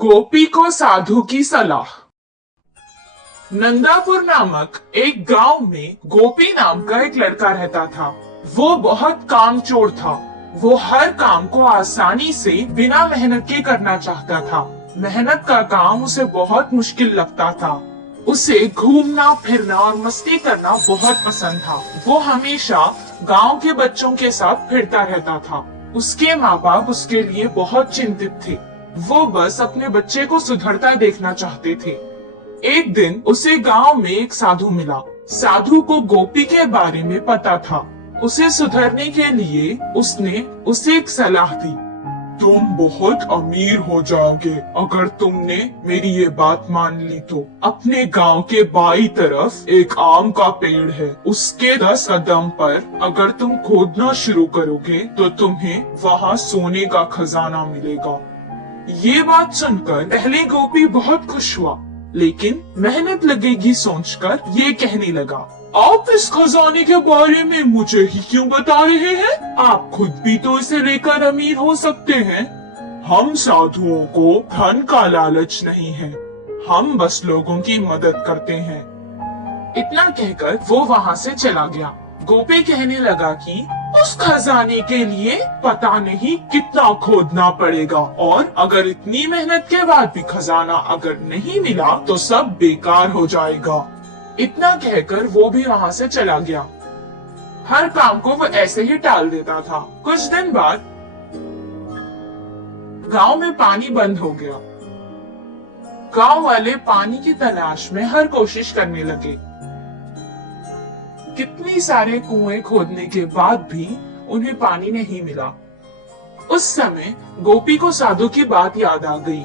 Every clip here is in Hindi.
गोपी को साधु की सलाह। नंदापुर नामक एक गांव में गोपी नाम का एक लड़का रहता था। वो बहुत कामचोर था। वो हर काम को आसानी से बिना मेहनत के करना चाहता था। मेहनत का काम उसे बहुत मुश्किल लगता था। उसे घूमना फिरना और मस्ती करना बहुत पसंद था। वो हमेशा गांव के बच्चों के साथ फिरता रहता था। उसके माँ बाप उसके लिए बहुत चिंतित थे। वो बस अपने बच्चे को सुधरता देखना चाहते थे। एक दिन उसे गांव में एक साधु मिला। साधु को गोपी के बारे में पता था। उसे सुधरने के लिए उसने उसे एक सलाह दी। तुम बहुत अमीर हो जाओगे अगर तुमने मेरी ये बात मान ली तो। अपने गांव के बाई तरफ एक आम का पेड़ है। उसके 10 कदम पर अगर तुम खोदना शुरू करोगे तो तुम्हें वहाँ सोने का खजाना मिलेगा। ये बात सुनकर पहले गोपी बहुत खुश हुआ, लेकिन मेहनत लगेगी सोचकर ये कहने लगा, आप इस खजाने के बारे में मुझे ही क्यों बता रहे हैं? आप खुद भी तो इसे लेकर अमीर हो सकते हैं। हम साधुओं को धन का लालच नहीं है, हम बस लोगों की मदद करते हैं। इतना कहकर वो वहाँ से चला गया। गोपी कहने लगा कि उस खजाने के लिए पता नहीं कितना खोदना पड़ेगा, और अगर इतनी मेहनत के बाद भी खजाना अगर नहीं मिला तो सब बेकार हो जाएगा। इतना कहकर वो भी वहाँ से चला गया। हर काम को वो ऐसे ही टाल देता था। कुछ दिन बाद गांव में पानी बंद हो गया। गांव वाले पानी की तलाश में हर कोशिश करने लगे। कितनी सारे कुएं खोदने के बाद भी उन्हें पानी नहीं मिला। उस समय गोपी को साधु की बात याद आ गई।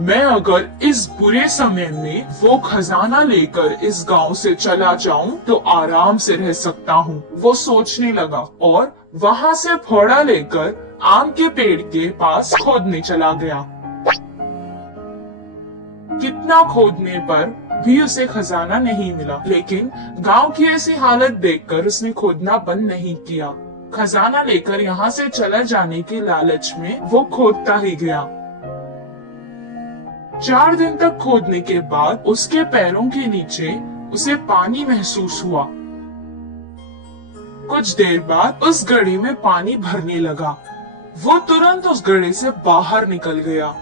मैं अगर इस बुरे समय में वो खजाना लेकर इस गांव से चला जाऊं तो आराम से रह सकता हूँ। वो सोचने लगा और वहाँ से फावड़ा लेकर आम के पेड़ के पास खोदने चला गया। कितना खोदने पर भी उसे खजाना नहीं मिला, लेकिन गांव की ऐसी हालत देखकर उसने खोदना बंद नहीं किया। खजाना लेकर यहाँ से चला जाने के लालच में वो खोदता ही गया। 4 दिन तक खोदने के बाद उसके पैरों के नीचे उसे पानी महसूस हुआ। कुछ देर बाद उस घड़े में पानी भरने लगा। वो तुरंत उस घड़े से बाहर निकल गया।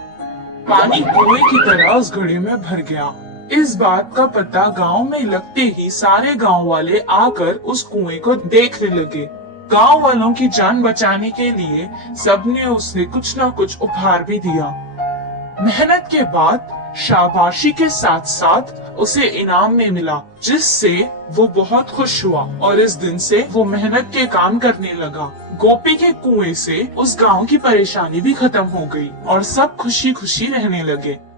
पानी कुएं की तरह उस घड़े में भर गया। इस बात का पता गांव में लगते ही सारे गांव वाले आकर उस कुएं को देखने लगे। गांव वालों की जान बचाने के लिए सबने उसे कुछ न कुछ उपहार भी दिया। मेहनत के बाद शाबाशी के साथ साथ उसे इनाम में मिला, जिससे वो बहुत खुश हुआ और इस दिन से वो मेहनत के काम करने लगा। गोपी के कुएं से उस गांव की परेशानी भी खत्म हो गई और सब खुशी खुशी रहने लगे।